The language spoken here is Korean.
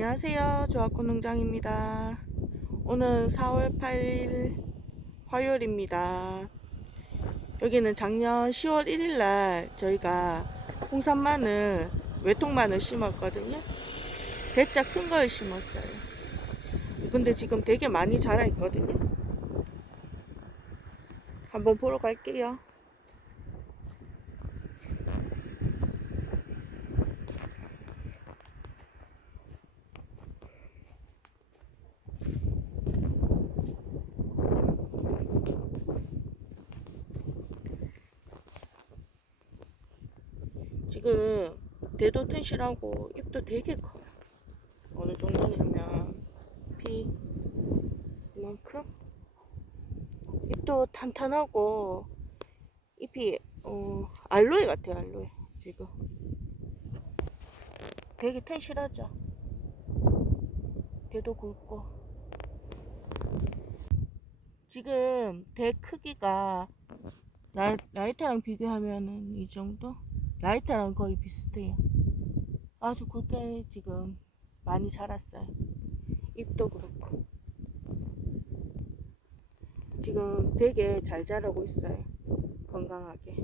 안녕하세요. 조합코 농장입니다. 오늘 4월 8일 화요일입니다. 여기는 작년 10월 1일 날 저희가 홍산 마늘, 외통 마늘 심었거든요. 대짜 큰 걸 심었어요. 근데 지금 되게 많이 자라 있거든요. 한번 보러 갈게요. 지금 대도 튼실하고 잎도 되게 커요. 어느 정도냐면 비 이만큼 잎도 탄탄하고 잎이 어 알로에 같아요 알로에 지금 되게 튼실하죠. 대도 굵고 지금 대 크기가 라이, 라이트랑 비교하면은 이 정도? 라이트랑 거의 비슷해요. 아주 굵게 지금 많이 자랐어요. 잎도 그렇고. 지금 되게 잘 자라고 있어요. 건강하게.